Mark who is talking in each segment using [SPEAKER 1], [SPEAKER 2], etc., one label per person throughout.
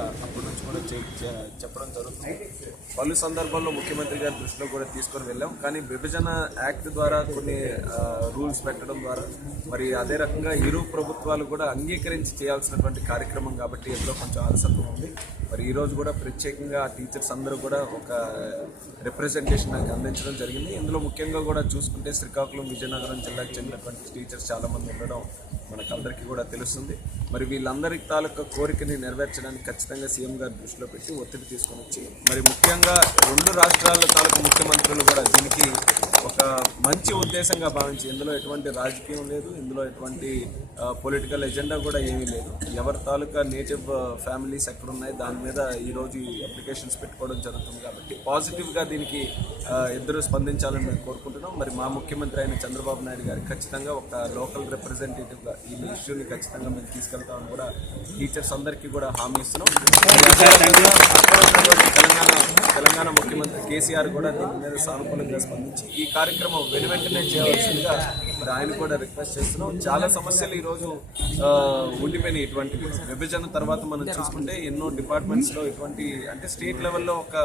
[SPEAKER 1] అప్పటి నుంచి కూడా చే- చెప్పడం జరుగుతుంది. పలు సందర్భాల్లో ముఖ్యమంత్రి గారి దృష్టిలో కూడా తీసుకొని వెళ్ళాం. కానీ విభజన యాక్ట్ ద్వారా కొన్ని రూల్స్ పెట్టడం ద్వారా మరి అదే రకంగా ఇరు ప్రభుత్వాలు కూడా అంగీకరించి చేయాల్సినటువంటి కార్యక్రమం కాబట్టి ఎందులో కొంచెం అలసత్వం ఉంది. మరి ఈరోజు కూడా ప్రత్యేకంగా టీచర్స్ అందరూ కూడా ఒక రిప్రజెంటేషన్ నాకు అందించడం జరిగింది. ఇందులో ముఖ్యంగా కూడా చూసుకుంటే శ్రీకాకుళం విజయనగరం జిల్లాకు చెందినటువంటి టీచర్స్ చాలా మంది ఉండడం మనకందరికీ కూడా తెలుస్తుంది. మరి వీళ్ళందరి తాలూకా కోరికని నెరవేర్చడానికి ఖచ్చితంగా సీఎం గారి దృష్టిలో పెట్టి ఒత్తిడి తీసుకొని వచ్చి మరి ముఖ్యంగా రెండు రాష్ట్రాల తాలూకా ముఖ్యమంత్రులు కూడా దీనికి ఒక మంచి ఉద్దేశంగా భావించి ఇందులో ఎటువంటి రాజకీయం లేదు ఇందులో ఎటువంటి పొలిటికల్ ఎజెండా కూడా ఏమీ లేదు. ఎవరి తాలూకా నేటివ్ ఫ్యామిలీస్ ఎక్కడ ఉన్నాయి దాని మీద ఈరోజు అప్లికేషన్స్ పెట్టుకోవడం జరుగుతుంది కాబట్టి పాజిటివ్గా దీనికి ఇద్దరు స్పందించాలని మేము కోరుకుంటున్నాం. మరి మా ముఖ్యమంత్రి అయిన చంద్రబాబు నాయుడు గారు ఖచ్చితంగా ఒక లోకల్ రిప్రజెంటేటివ్గా ఈ ఇష్యూని ఖచ్చితంగా మేము తీసుకెళ్తామని కూడా టీచర్స్ అందరికీ కూడా హామీ ఇస్తున్నాం అక్కడ ఉన్నటువంటి తెలంగాణ తెలంగాణ ముఖ్యమంత్రి కేసీఆర్ కూడా దీని మీద సానుకూలంగా స్పందించి ఈ కార్యక్రమం వెనువెంటనే చేయవలసిందిగా మరి ఆయన కూడా రిక్వెస్ట్ చేస్తున్నాం. చాలా సమస్యలు ఈరోజు ఉండిపోయినాయి ఇటువంటి విభజన తర్వాత మనం చూసుకుంటే ఎన్నో డిపార్ట్మెంట్స్లో ఇటువంటి అంటే స్టేట్ లెవెల్లో ఒక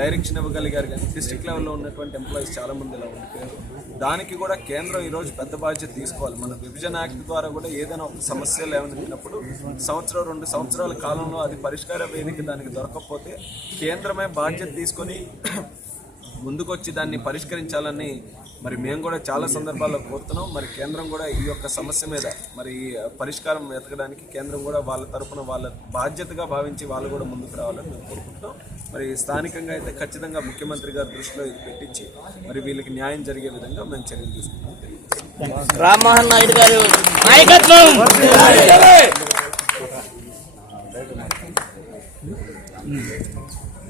[SPEAKER 1] డైరెక్షన్ ఇవ్వగలిగారు కానీ డిస్ట్రిక్ట్ లెవెల్లో ఉన్నటువంటి ఎంప్లాయీస్ చాలా మంది ఇలా ఉండిపోయారు. దానికి కూడా కేంద్రం ఈరోజు పెద్ద బాధ్యత తీసుకోవాలి. మన విభజన యాక్ట్ ద్వారా కూడా ఏదైనా ఒక ఏమైనా లేవనెత్తినప్పుడు సంవత్సరం రెండు సంవత్సరాల కాలంలో అది పరిష్కార వేదిక దానికి దొరకకపోతే కేంద్రమే బాధ్యత తీసుకొని ముందుకొచ్చి దాన్ని పరిష్కరించాలని మరి మేము కూడా చాలా సందర్భాల్లో కోరుతున్నాం. మరి కేంద్రం కూడా ఈ యొక్క సమస్య మీద మరి పరిష్కారం వెతకడానికి కేంద్రం కూడా వాళ్ళ తరఫున వాళ్ళ బాధ్యతగా భావించి వాళ్ళు కూడా ముందుకు రావాలని మేము కోరుకుంటున్నాం. మరి స్థానికంగా అయితే ఖచ్చితంగా ముఖ్యమంత్రి గారి దృష్టిలో ఇది పెట్టించి మరి వీళ్ళకి న్యాయం జరిగే విధంగా మేము చర్యలు తీసుకుంటాం.
[SPEAKER 2] రామ్మోహన్ నాయుడు గారు నాయకత్వం!